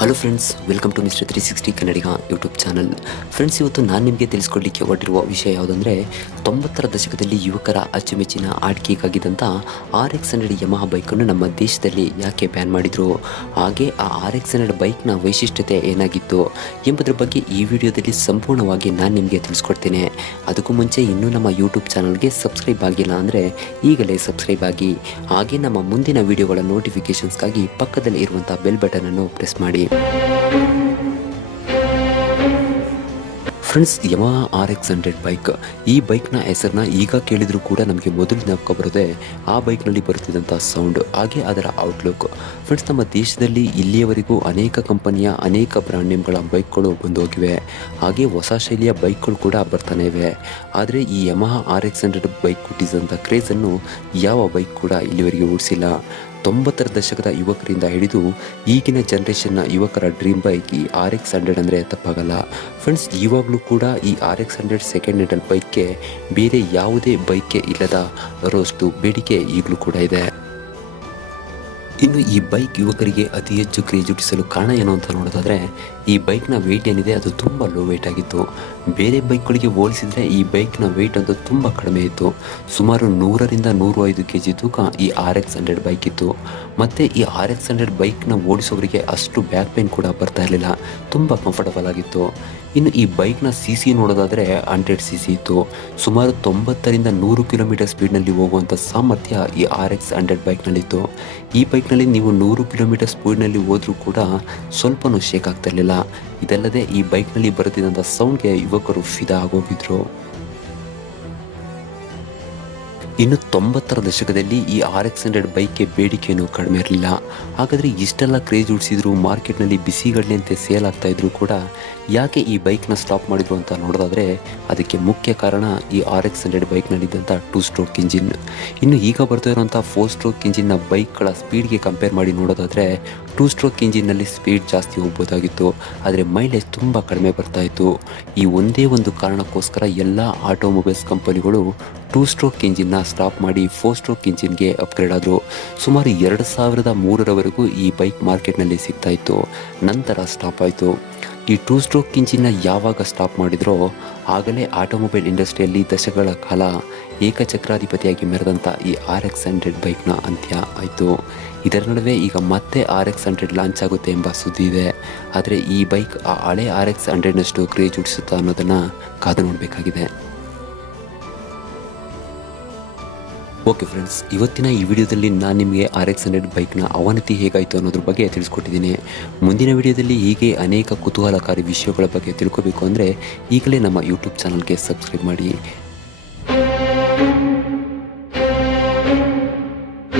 Hello friends welcome to mister three sixty Kannadiga YouTube channel friends ಇವತ್ತು ನಾನು ನಿಮಗೆ ತಿಳಿಸ್ಕೊಡ್ಲಿಕ್ಕೆ ಹೊರಟಿರುವ ವಿಷಯ ಯಾವುದಂದ್ರೆ, ತೊಂಬತ್ತರ ದಶಕದಲ್ಲಿ ಯುವಕರ ಅಚ್ಚುಮೆಚ್ಚಿನ ಆಟಿಕೆಗಾಗಿದ್ದಂಥ ಆರ್ ಎಕ್ಸ್ ಹಂಡ್ರೆಡ್ ಯಮಹ ಬೈಕನ್ನು ನಮ್ಮ ದೇಶದಲ್ಲಿ ಯಾಕೆ ಬ್ಯಾನ್ ಮಾಡಿದರು? ಹಾಗೆ ಆ ಆರ್ ಎಕ್ಸ್ ಹಂಡ್ರೆಡ್ ಬೈಕ್ನ ವೈಶಿಷ್ಟ್ಯತೆ ಏನಾಗಿತ್ತು ಎಂಬುದರ ಬಗ್ಗೆ ಈ ವಿಡಿಯೋದಲ್ಲಿ ಸಂಪೂರ್ಣವಾಗಿ ನಾನು ನಿಮಗೆ ತಿಳಿಸ್ಕೊಡ್ತೇನೆ. ಅದಕ್ಕೂ ಮುಂಚೆ ಇನ್ನೂ ನಮ್ಮ ಯೂಟ್ಯೂಬ್ ಚಾನಲ್ಗೆ ಸಬ್ಸ್ಕ್ರೈಬ್ ಆಗಿಲ್ಲ ಅಂದರೆ ಈಗಲೇ ಸಬ್ಸ್ಕ್ರೈಬ್ ಆಗಿ. ಹಾಗೆ ನಮ್ಮ ಮುಂದಿನ ವಿಡಿಯೋಗಳ ನೋಟಿಫಿಕೇಷನ್ಸ್ಗಾಗಿ ಪಕ್ಕದಲ್ಲಿ ಇರುವಂಥ ಬೆಲ್ ಬಟನನ್ನು ಪ್ರೆಸ್ ಮಾಡಿ. Friends Yamaha R X hundred bike. ಈ ಬೈಕ್ನ ಹೆಸರನ್ನ ಈಗ ಕೇಳಿದರೂ ಕೂಡ ನಮಗೆ ಮೊದಲು ಜ್ಞಾಪಕ ಬರೋದೆ ಆ ಬೈಕ್ನಲ್ಲಿ ಬರುತ್ತಿದ್ದಂಥ ಸೌಂಡ್, ಹಾಗೆ ಅದರ ಔಟ್ಲುಕ್ ಫ್ರೆಂಡ್ಸ್, ನಮ್ಮ ದೇಶದಲ್ಲಿ ಇಲ್ಲಿಯವರೆಗೂ ಅನೇಕ ಕಂಪನಿಯ ಅನೇಕ ಬ್ರ್ಯಾಂಡ್ ನೇಮ್ಗಳ ಬೈಕ್ಗಳು ಬಂದು ಹೋಗಿವೆ ಹಾಗೆ ಹೊಸ ಶೈಲಿಯ ಬೈಕ್ಗಳು ಕೂಡ ಬರ್ತಾನೆ ಇವೆ. ಆದರೆ ಈ Yamaha R X hundred bike ಹುಟ್ಟಿಸಿದಂಥ ಕ್ರೇಜನ್ನು ಯಾವ ಬೈಕ್ ಕೂಡ ಇಲ್ಲಿವರೆಗೆ ಓಡಿಸಿಲ್ಲ. ತೊಂಬತ್ತರ ದಶಕದ ಯುವಕರಿಂದ ಹಿಡಿದು ಈಗಿನ ಜನ್ರೇಷನ್ನ ಯುವಕರ ಡ್ರೀಮ್ ಬೈಕ್ ಈ ಆರ್ ಎಕ್ಸ್ ಹಂಡ್ರೆಡ್ ಅಂದರೆ ತಪ್ಪಾಗಲ್ಲ. ಫ್ರೆಂಡ್ಸ್ ಇವಾಗಲೂ ಕೂಡ ಈ R X hundred second handle ಬೈಕ್ಗೆ ಬೇರೆ ಯಾವುದೇ ಬೈಕ್ಗೆ ಇಲ್ಲದ ರೋಸ್ಟು ಬೇಡಿಕೆ ಈಗಲೂ ಕೂಡ ಇದೆ. ಇನ್ನು ಈ ಬೈಕ್ ಯುವಕರಿಗೆ ಅತಿ ಹೆಚ್ಚು ಕ್ರೇಜ್ ಹುಟ್ಟಿಸಲು ಕಾರಣ ಏನು ಅಂತ ನೋಡೋದಾದರೆ, ಈ ಬೈಕ್ನ ವೆಯ್ಟ್ ಏನಿದೆ ಅದು ತುಂಬ ಲೋ ವೆಯ್ಟ್ ಆಗಿತ್ತು. ಬೇರೆ ಬೈಕ್ಗಳಿಗೆ ಹೋಲಿಸಿದರೆ ಈ ಬೈಕ್ನ ವೆಯ್ಟ್ ಅಂತ ತುಂಬ ಕಡಿಮೆ ಇತ್ತು. ಸುಮಾರು ನೂರರಿಂದ ನೂರು ಐದು ಕೆ ಜಿ ತೂಕ ಈ ಆರ್ ಎಕ್ಸ್ ಹಂಡ್ರೆಡ್ ಬೈಕ್ ಇತ್ತು. ಮತ್ತು ಈ ಆರ್ ಎಕ್ಸ್ ಹಂಡ್ರೆಡ್ ಬೈಕ್ನ ಓಡಿಸೋರಿಗೆ ಅಷ್ಟು ಬ್ಯಾಕ್ ಪೇನ್ ಕೂಡ ಬರ್ತಾ ಇರಲಿಲ್ಲ. ತುಂಬ ಕಂಫರ್ಟಬಲ್ ಆಗಿತ್ತು. ಇನ್ನು ಈ ಬೈಕ್ನ ಸಿ ಸಿ ನೋಡೋದಾದರೆ ಹಂಡ್ರೆಡ್ ಸಿ ಸಿ ಇತ್ತು. ಸುಮಾರು ತೊಂಬತ್ತರಿಂದ ನೂರು ಕಿಲೋಮೀಟರ್ ಸ್ಪೀಡ್ನಲ್ಲಿ ಹೋಗುವಂಥ ಸಾಮರ್ಥ್ಯ ಈ ಆರ್ ಎಕ್ಸ್ ಹಂಡ್ರೆಡ್ ಬೈಕ್ನಲ್ಲಿತ್ತು ಈ ಬೈಕ್ನಲ್ಲಿ ನೀವು ನೂರು ಕಿಲೋಮೀಟರ್ ಸ್ಪೀಡ್ನಲ್ಲಿ ಹೋದರೂ ಕೂಡ ಸ್ವಲ್ಪನೂ ಶೇಕ್ ಆಗ್ತಾ ಇರಲಿಲ್ಲ. ಇದಲ್ಲದೆ ಈ ಬೈಕ್ನಲ್ಲಿ ಬರುತ್ತಿದ್ದಂಥ ಸೌಂಡ್ಗೆ ಯುವಕರು ಫಿದಾ ಆಗೋಗಿದ್ರು. ಇನ್ನು ತೊಂಬತ್ತರ ದಶಕದಲ್ಲಿ ಈ ಆರ್ ಎಕ್ಸ್ ಹಂಡ್ರೆಡ್ ಬೈಕ್ಗೆ ಬೇಡಿಕೆಯನ್ನು ಕಡಿಮೆ ಇರಲಿಲ್ಲ. ಹಾಗಾದರೆ ಇಷ್ಟೆಲ್ಲ ಕ್ರೇಜ್ ಉಳಿಸಿದ್ರು, ಮಾರ್ಕೆಟ್ನಲ್ಲಿ ಬಿಸಿಗಡ್ಲೆಂತೆ ಸೇಲ್ ಆಗ್ತಾ ಇದ್ರು ಕೂಡ ಯಾಕೆ ಈ ಬೈಕ್ನ ಸ್ಟಾಪ್ ಮಾಡಿದ್ರು ಅಂತ ನೋಡೋದಾದರೆ ಅದಕ್ಕೆ ಮುಖ್ಯ ಕಾರಣ ಈ ಆರ್ ಎಕ್ಸ್ ಹಂಡ್ರೆಡ್ ಬೈಕ್ನಲ್ಲಿದ್ದಂಥ ಟೂ ಸ್ಟ್ರೋಕ್ ಇಂಜಿನ್ ಇನ್ನು ಈಗ ಬರ್ತಾ ಇರುವಂಥ ಫೋರ್ ಸ್ಟ್ರೋಕ್ ಇಂಜಿನ್ನ ಬೈಕ್ಗಳ ಸ್ಪೀಡ್ಗೆ ಕಂಪೇರ್ ಮಾಡಿ ನೋಡೋದಾದರೆ ಟೂ ಸ್ಟ್ರೋಕ್ ಇಂಜಿನ್ನಲ್ಲಿ ಸ್ಪೀಡ್ ಜಾಸ್ತಿ ಹೋಗ್ಬೋದಾಗಿತ್ತು. ಆದರೆ ಮೈಲೇಜ್ ತುಂಬ ಕಡಿಮೆ ಬರ್ತಾಯಿತ್ತು ಈ ಒಂದೇ ಒಂದು ಕಾರಣಕ್ಕೋಸ್ಕರ ಎಲ್ಲ ಆಟೋಮೊಬೈಲ್ಸ್ ಕಂಪನಿಗಳು ಟೂ ಸ್ಟ್ರೋಕ್ ಇಂಜಿನ್ನ ಸ್ಟಾಪ್ ಮಾಡಿ ಫೋರ್ ಸ್ಟ್ರೋಕ್ ಇಂಜಿನ್ಗೆ ಅಪ್ಗ್ರೇಡ್ ಆದರು ಸುಮಾರು ಎರಡು ಸಾವಿರದ ಮೂರರವರೆಗೂ ಈ ಬೈಕ್ ಮಾರ್ಕೆಟ್ನಲ್ಲಿ ಸಿಗ್ತಾ ಇತ್ತು. ನಂತರ ಸ್ಟಾಪ್ ಆಯಿತು. ಈ ಟೂ ಸ್ಟ್ರೋಕ್ ಇಂಜಿನ್ನ ಯಾವಾಗ ಸ್ಟಾಪ್ ಮಾಡಿದ್ರೋ ಆಗಲೇ ಆಟೋಮೊಬೈಲ್ ಇಂಡಸ್ಟ್ರಿಯಲ್ಲಿ ದಶಕಗಳ ಕಾಲ ಏಕಚಕ್ರಾಧಿಪತಿಯಾಗಿ ಮೆರೆದಂಥ ಈ ಆರ್ ಎಕ್ಸ್ ಹಂಡ್ರೆಡ್ ಬೈಕ್ನ ಅಂತ್ಯ ಆಯಿತು. ಇದರ ನಡುವೆ ಈಗ ಮತ್ತೆ ಆರ್ ಎಕ್ಸ್ ಹಂಡ್ರೆಡ್ ಲಾಂಚ್ ಆಗುತ್ತೆ ಎಂಬ ಸುದ್ದಿ ಇದೆ. ಆದರೆ ಈ ಬೈಕ್ ಆ ಹಳೆ ಆರ್ ಎಕ್ಸ್ ಹಂಡ್ರೆಡ್ನಷ್ಟು ಕ್ರೇಜ್ ಹುಟ್ಟಿಸುತ್ತಾ ಅನ್ನೋದನ್ನು ಕಾದು ನೋಡಬೇಕಾಗಿದೆ. ಓಕೆ ಫ್ರೆಂಡ್ಸ್ ಇವತ್ತಿನ ಈ ವಿಡಿಯೋದಲ್ಲಿ ನಾನು ನಿಮಗೆ ಆರ್ ಎಕ್ಸ್ ಹಂಡ್ರೆಡ್ ಬೈಕ್ನ ಅವನತಿ ಹೇಗಾಯಿತು ಅನ್ನೋದ್ರ ಬಗ್ಗೆ ತಿಳಿಸ್ಕೊಟ್ಟಿದ್ದೀನಿ. ಮುಂದಿನ ವಿಡಿಯೋದಲ್ಲಿ ಹೀಗೆ ಅನೇಕ ಕುತೂಹಲಕಾರಿ ವಿಷಯಗಳ ಬಗ್ಗೆ ತಿಳ್ಕೋಬೇಕು ಅಂದರೆ ಈಗಲೇ ನಮ್ಮ ಯೂಟ್ಯೂಬ್ ಚಾನಲ್ಗೆ ಸಬ್ಸ್ಕ್ರೈಬ್ ಮಾಡಿ.